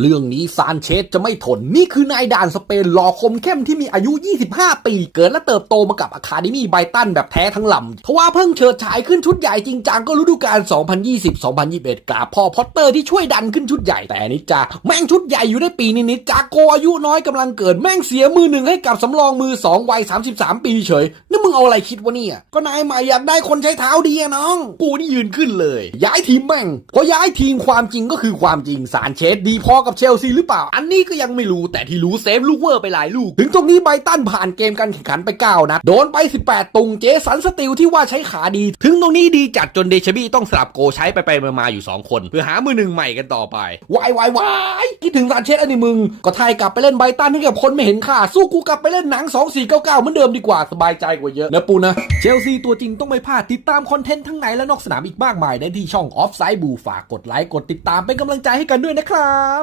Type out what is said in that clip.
เรื่องนี้ซานเชสจะไม่ทน นี่คือนายด่านสเปนหล่อคมเข้มที่มีอายุ 25 ปี เกิดและเติบโตมากับอะคาเดมี่ไบตันแบบแท้ทั้งลำทว่าเพิ่งเฉิดฉายขึ้นชุดใหญ่จริงจังก็ฤดูกาล 2020-2021กับพ่อพอตเตอร์ที่ช่วยดันขึ้นชุดใหญ่แต่นิจาแม่งชุดใหญ่อยู่ได้ปีนิดๆจากโกอายุน้อยกำลังเกิดแม่งเสียมือหนึ่งให้กับสำรองมือ 2 วัย 33 ปีเฉยนี่มึงเอาอะไรคิดวะเนี่ย ก็นายใหม่อยากได้คนใช้เท้าดีอะน้อง กูนี่ยืนขึ้นเลย ย้ายทีมแม่งพอย้ายทีมความจริงก็คือความจริงสารเชสดีพอกับเชลซีหรือเปล่า อันนี้ก็ยังไม่รู้แต่ที่รู้เซฟลูกเวอร์ไปหลายลูก ถึงตรงนี้ไบตันผ่านเกมการแข่งขันไป 9 นัด โดนไป 18 ตุงเจสันสติลที่ว่าใช้ขาดี ถึงตรงนี้ดีจัดจนเดชบี้ต้องสลับโกใช้ไปไปมาอยู่ 2 คน เพื่อหามือหนึ่งใหม่กันต่อไปวายวายวายคิดถึงซานเชสอันนี้มึง ก็ไทยกลับไปเล่นไบตันให้กับคนไม่เห็นค่าสู้กูกลับไปเล่นหนัง 2499เหมือนเดิมดีกว่าสบายใจกว่าเยอะนะปูนะเชลซีตัวจริงต้องไม่พลาดติดตามคอนเทนต์ทั้งในและนอกสนามอีกมากมายได้ที่ช่องออฟไซด์บูฝากกดไลค์กดติดตามเป็นกำลังใจให้กันด้วยนะครับ